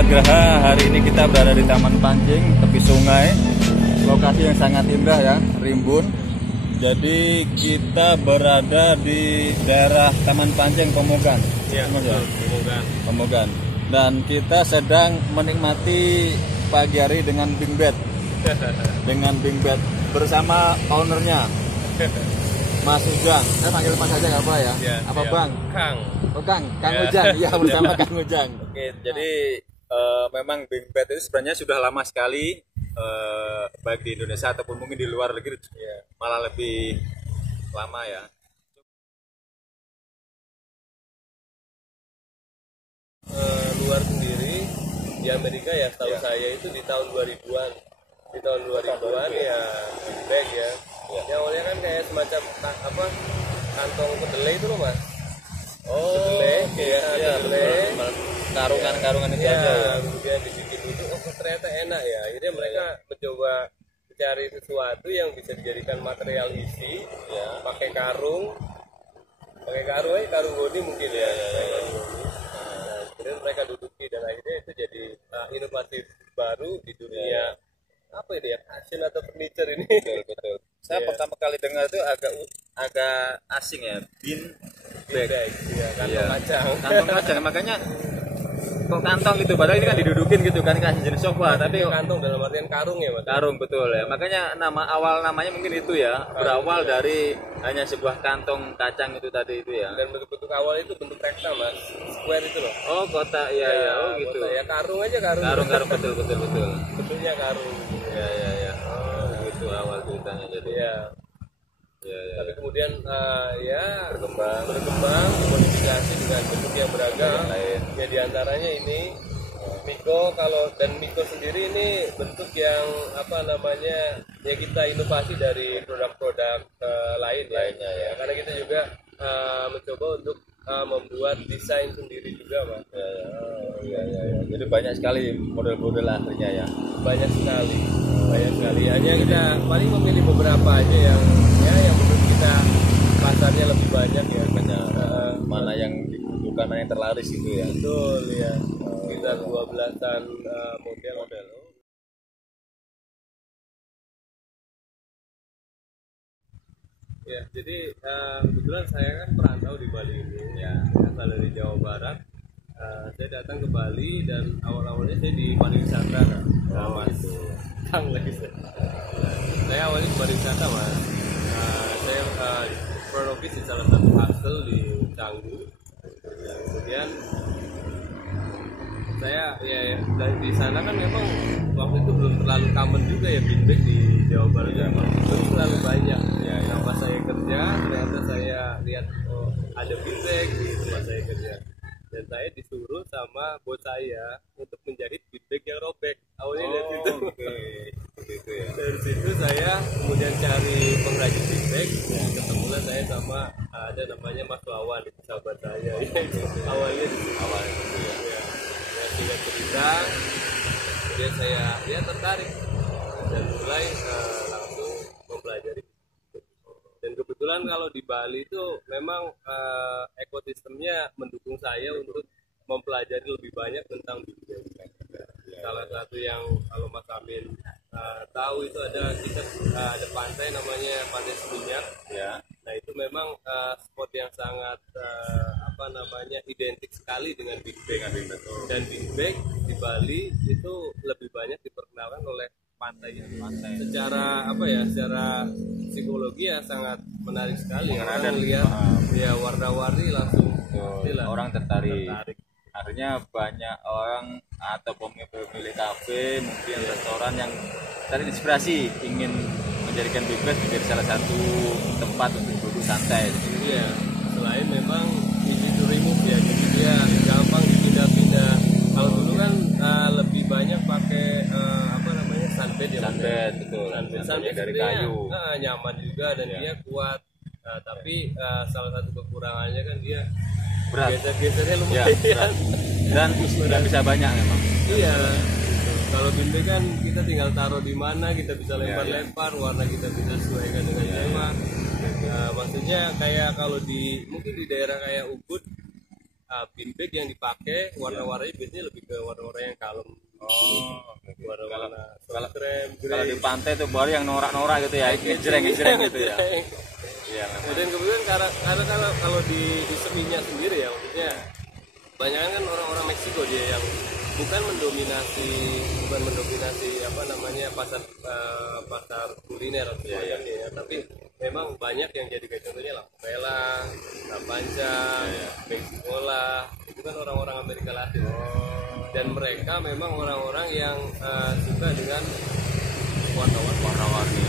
Sobat Graha, hari ini kita berada di Taman Pancing, tepi sungai. Lokasi yang sangat indah ya, rimbun. Jadi kita berada di daerah Taman Pancing Pemogan. Iya, Pemogan. Pemogan. Dan kita sedang menikmati pagi hari dengan Bing Bed. Dengan Bing Bed bersama ownernya. Mas Ujang, saya panggil Mas aja nggak apa ya? Ya apa ya. Bang? Kang. Oh Kang Ujang, ya bersama Kang Ujang. Oke, Jadi memang Bing Bed itu sebenarnya sudah lama sekali, baik di Indonesia ataupun mungkin di luar negeri, malah lebih lama ya. Luar sendiri di Amerika ya, setahu saya itu di tahun 2000-an. Di tahun 2000-an ya, bag ya. Ya awalnya kan kayak semacam kantong kedelai itu loh Mas. Kedelai, kedelai. Karungan-karungan itu Ya, aja ya. kemudian dibikin itu, ternyata enak ya. Akhirnya mereka mencoba mencari sesuatu yang bisa dijadikan material isi, pakai karung goni mungkin ya. Nah, kemudian mereka duduki dan akhirnya itu jadi inovasi baru di dunia apa ini ya, fashion atau furniture ini. Betul. Saya pertama kali dengar itu agak asing ya, bin bag. Kantong kacang. Kantong kacang, makanya kok kantong gitu, padahal ini kan didudukin gitu kan, kasih jenis sofa, tapi Kantong dalam artian karung ya Mas. karung, betul ya. Makanya namanya mungkin itu ya, berawal dari hanya sebuah kantong kacang itu tadi itu ya. Dan bentuk awal itu bentuk rekta Mas, square itu loh. Oh kotak, iya oh gitu. Ya karung aja karung. Karung betul. Bentuknya karung. Ya. Oh gitu awal ceritanya jadi. Ya. Tapi kemudian berkembang, modifikasi dengan bentuk yang beragam. Ya diantaranya ini Miko, Miko sendiri ini bentuk yang ya kita inovasi dari produk-produk lainnya ya. Karena kita juga mencoba untuk membuat desain sendiri juga Mas. Ya. Jadi banyak sekali model-model akhirnya ya. Banyak sekali. Hanya kita paling memilih beberapa aja yang menurut kita pasarnya lebih banyak ya. Mana yang dibutuhkan, mana yang terlaris gitu ya. Betul ya. Sekitar 12-an model. Ya, jadi kebetulan saya kan perantau di Bali ini ya, asal dari Jawa Barat. Saya datang ke Bali dan awalnya saya di pariwisata kan. Itu. Saya awalnya di pariwisata Mas. Saya prologis di salah satu hostel di Canggu. Kemudian saya dari di sana kan memang waktu itu belum terlalu common juga ya big bag di Jawa Barat ya, belum terlalu banyak ya. Pas saya kerja ternyata saya lihat ada big bag di tempat saya kerja dan saya disuruh sama bos saya untuk menjahit big bag yang robek. Awalnya dari situ. Begitu ya. Dari situ saya kemudian cari pengrajin big bag, ketemulah saya sama ada namanya Mas Wawan, itu sahabat saya. Awalnya itu ya. Saya cerita, kemudian saya tertarik dan mulai langsung mempelajari. Dan kebetulan kalau di Bali itu memang ekosistemnya mendukung saya untuk mempelajari lebih banyak tentang big bag. Salah satu yang kalau Mas Amin tahu itu ada pantai namanya Pantai Seminyak ya. Nah itu memang spot yang sangat identik sekali dengan big bag. Dan big bag di Bali itu lebih banyak diperkenalkan oleh pantai. Secara secara psikologi ya sangat menarik sekali. Orang lihat ya warna-warni langsung orang tertarik. Akhirnya banyak orang atau pemilik kafe, mungkin restoran yang terinspirasi ingin menjadikan big bag menjadi salah satu tempat untuk duduk santai. Iya, selain memang easy to remove ya, jadi dia gampang dipindah-pindah. Kalau dulu kan lebih banyak pakai sunbed ya. Sunbed, betul. Sunbed dari kayu. Nyaman juga dan dia kuat. Tapi salah satu kekurangannya kan dia berat. Geser-gesernya lumayan. Dan isinya bisa banyak memang. Iya. Kalau big bag kan kita tinggal taruh di mana, kita bisa lempar-lempar, warna kita bisa sesuaikan dengan tema. Maksudnya kayak kalau mungkin di daerah kayak Ubud beanbag yang dipakai warna-warnanya biasanya lebih ke warna-warna yang kalem. Warna-warna krem, Kalau di pantai tuh baru yang norak-norak gitu ya, ngejreng-ngejreng gitu ya. Iya. Dan kemudian karena kalau di seninya sendiri ya, maksudnya banyak kan orang-orang Meksiko dia yang bukan mendominasi apa namanya pasar kuliner atau sebagainya ya, tapi memang banyak yang jadi kayak contohnya La Favela, La Pancha, Mexicola, itu kan orang-orang Amerika Latin. Dan mereka memang orang-orang yang suka dengan Warna-warni.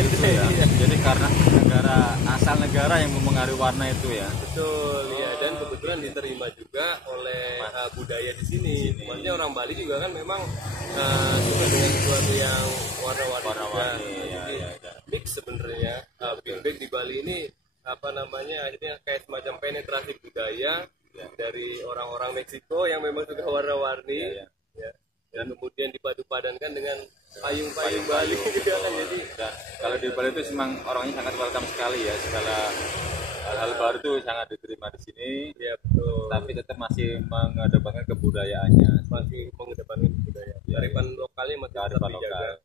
gitu ya. Jadi karena asal negara yang mempengaruhi warna itu ya. Betul, ya. Dan kebetulan diterima juga oleh budaya di sini. Maksudnya orang Bali juga kan memang suka dengan sesuatu yang warna-warni. Jadi mix sebenarnya. Beanbag di Bali ini apa namanya, akhirnya kayak semacam penetrasi budaya dari orang-orang Meksiko yang memang suka warna-warni. Ya. Dan kemudian dipadu-padankan dengan payung-payung Bali gitu kan. Jadi Kalau di Bali itu memang orangnya sangat welcome sekali ya, segala hal-hal baru itu sangat diterima di sini. ya betul. Tapi tetap masih mengedepankan kebudayaannya. Masih mengedepankan budaya. Kearifan lokalnya masih tetap Kearifan dijaga. lokal.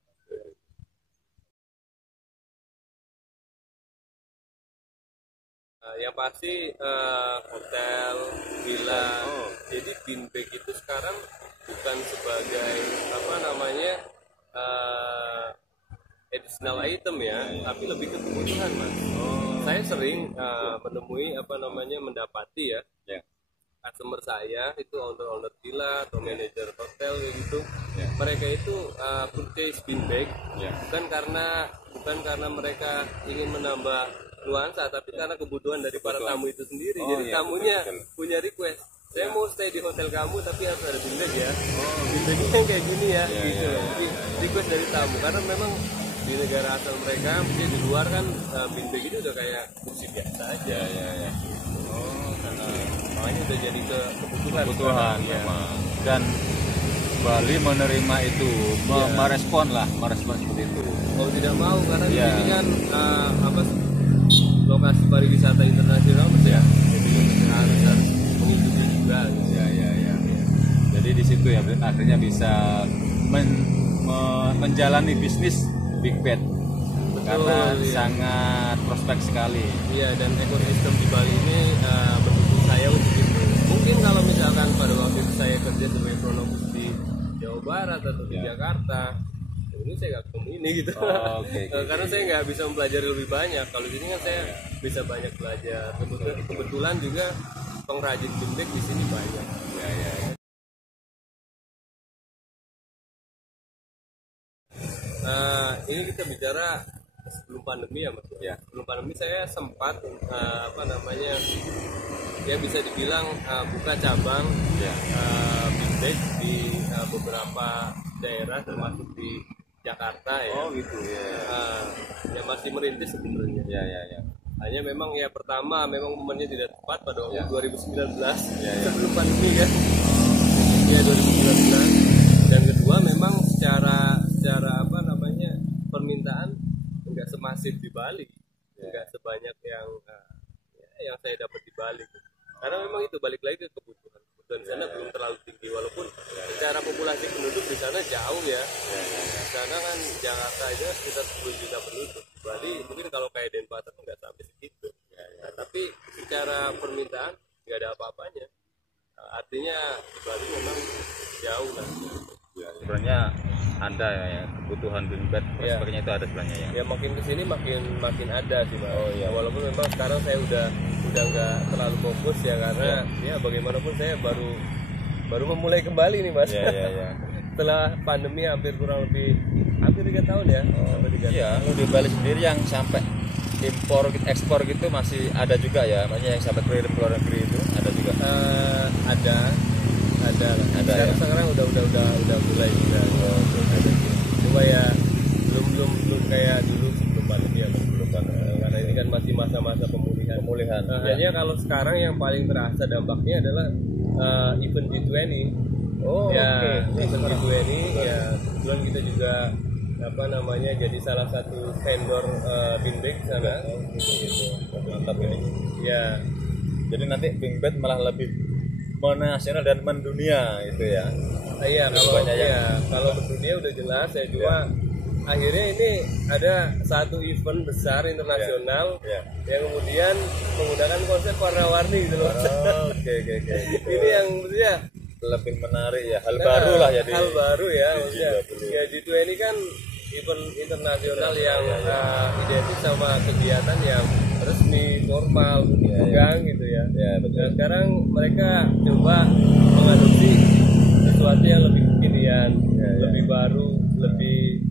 Yang pasti hotel, villa. Jadi beanbag itu sekarang bukan sebagai apa namanya additional item ya, tapi lebih ke kebutuhan mas. Saya sering menemui apa namanya mendapati ya, customer saya itu owner villa atau manajer hotel kayak gitu. Mereka itu purchase beanbag bukan karena mereka ingin menambah nuansa, tapi karena kebutuhan dari para tamu itu sendiri. Jadi tamunya punya request, saya mau stay di hotel kamu tapi harus ada beanbag ya. Beanbagnya yang kayak gini ya, gitu. Jadi request dari tamu, karena memang di negara asal mereka, mungkin di luar kan beanbag itu udah kayak kursi biasa aja. Makanya udah jadi kebutuhan memang. Dan Bali menerima itu, merespon seperti itu. Mau tidak mau, karena di sini kan lokasi pariwisata internasional mas ya, jadi harus mengikuti juga. Jadi di situ ya akhirnya bisa menjalani bisnis Big Bed. Karena sangat prospek sekali. Iya, dan ekosistem di Bali ini mendukung saya untuk itu. Mungkin kalau misalkan pada waktu itu saya kerja sebagai kronologus di Jawa Barat atau di Jakarta, ini saya nggak ketemu ini gitu. Karena saya nggak bisa mempelajari lebih banyak. Kalau di sini kan saya bisa banyak belajar. Kebetulan juga pengrajin beanbag di sini banyak. Ini kita bicara sebelum pandemi ya mas. Sebelum pandemi saya sempat ya bisa dibilang buka cabang beanbag di beberapa daerah termasuk di Jakarta ya. Ya masih merintis sebenarnya. Hanya memang ya pertama memang momennya tidak tepat pada waktu 2019 sebelum pandemi kan. 2019. Dan kedua memang secara apa namanya permintaan enggak semasif di Bali. Enggak sebanyak yang saya dapat di Bali. Karena memang itu balik lagi ke kebutuhan. Dan di sana belum terlalu tinggi, walaupun secara populasi penduduk di sana jauh ya. Di sana kan Jakarta aja sekitar 10 juta penduduk. Bali mungkin kalau kayak Denpasar nggak sampai segitu. Tapi secara permintaan nggak ada apa-apanya. Artinya di Bali memang jauh lah. Sebenarnya ada ya kebutuhan beanbag sebagainya itu ada sebenarnya ya. Makin kesini makin ada sih mas. Walaupun memang sekarang saya udah nggak terlalu fokus ya, karena ya bagaimanapun saya baru memulai kembali nih mas. Setelah pandemi hampir 3 tahun ya. Sampai 3 tahun. Di Bali sendiri yang sampai impor ekspor gitu masih ada juga ya, makanya yang sampai ke luar negeri itu ada juga. Ada. Sekarang udah mulai juga. Cuma ya belum kayak dulu sebelum pandemi ya, karena ini kan masih masa-masa pemulihan. Hanya kalau sekarang yang paling terasa dampaknya adalah event G20. Event G20 ya, kebetulan kita juga jadi salah satu vendor beanbag sana. Mantap ini. Ya. Jadi nanti beanbag malah lebih menasional dan mendunia itu ya. Iya, kalau mendunia udah jelas ya, cuma akhirnya ini ada satu event besar internasional yang kemudian menggunakan konsep warna-warni gitu loh. Oke. Ini yang maksudnya Lebih menarik ya, hal baru lah jadi. Hal baru ya, maksudnya. G20. Ya G20 kan event internasional yang identik sama kegiatan yang resmi, formal, pegang gitu ya. Ya, betul. Dan sekarang mereka coba mengadopsi sesuatu yang lebih kekinian, lebih baru, lebih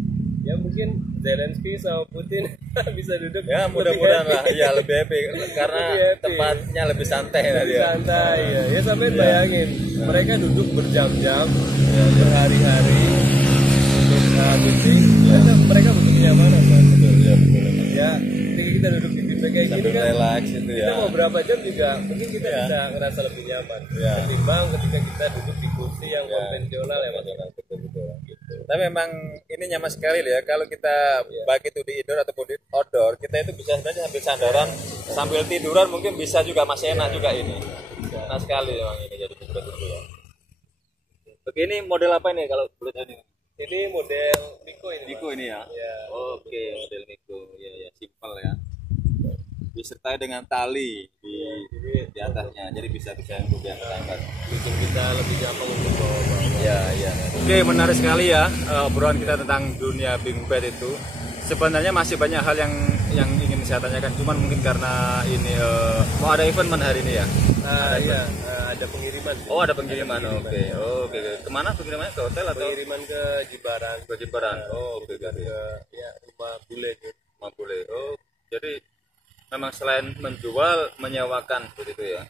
ya mungkin Zelensky sama Putin bisa duduk Ya lebih mudah-mudahan happy. lah, ya lebih happy karena Lebih happy. tempatnya lebih santai tadi Lebih ya. santai ya sampai bayangin mereka duduk berjam-jam berhari-hari untuk meeting. Mereka butuh kenyamanan kan. Betul. Ya ketika kita duduk di tipe kayak gini Sambil kan relax itu kita ya. mau berapa jam juga mungkin kita bisa ngerasa lebih nyaman ketimbang ketika kita duduk di kursi yang konvensional ya mas. Betul. Gitu. Tapi memang ini nyaman sekali ya kalau kita baik itu di indoor ataupun di outdoor, kita itu bisa sebenarnya sambil sandaran, sambil tiduran mungkin bisa juga, masih enak juga ini. Enak sekali memang ini jadi betul ya. Begini model apa ini kalau boleh tahu ini? Ini model Miko ini. Miko ini ya. Ya. Oke, model Miko. Ya, simpel ya. Disertai dengan tali di atasnya, jadi bisa untuk diangkat. Bikin kita lebih gampang untuk bawa. Ya. Oke, menarik sekali ya obrolan kita tentang dunia BingBet itu. Sebenarnya masih banyak hal yang ingin saya tanyakan, cuman mungkin karena ini mau ada event hari ini ya. Ada pengiriman. Oh, ada pengiriman. Oke. Kemana pengirimannya? Ke hotel atau? Pengiriman ke Jimbaran. Ke Jimbaran. Oh, oke. Ke rumah bule gitu. Rumah bule. Oh, jadi memang selain menjual, menyewakan begitu ya?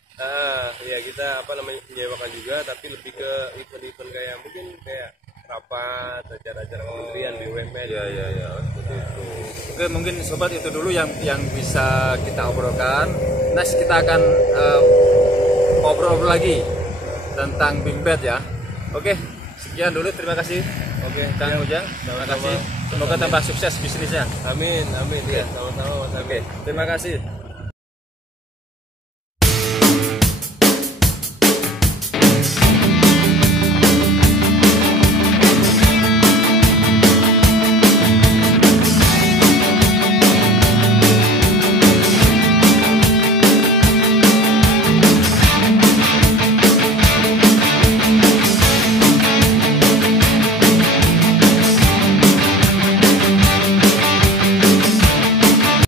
Ya kita menyewakan juga, tapi lebih ke event-event kayak mungkin kayak rapat, acara-acara kementerian, BUMN. Ya, seperti itu. Oke, mungkin sobat itu dulu yang bisa kita obrolkan. Next kita akan ngobrol lagi tentang BingBet ya. Oke, sekian dulu, terima kasih. Oke, Kang Ujang, terima kasih. Semoga tambah sukses bisnisnya. Amin. Ya, sama-sama Mas. Oke, terima kasih.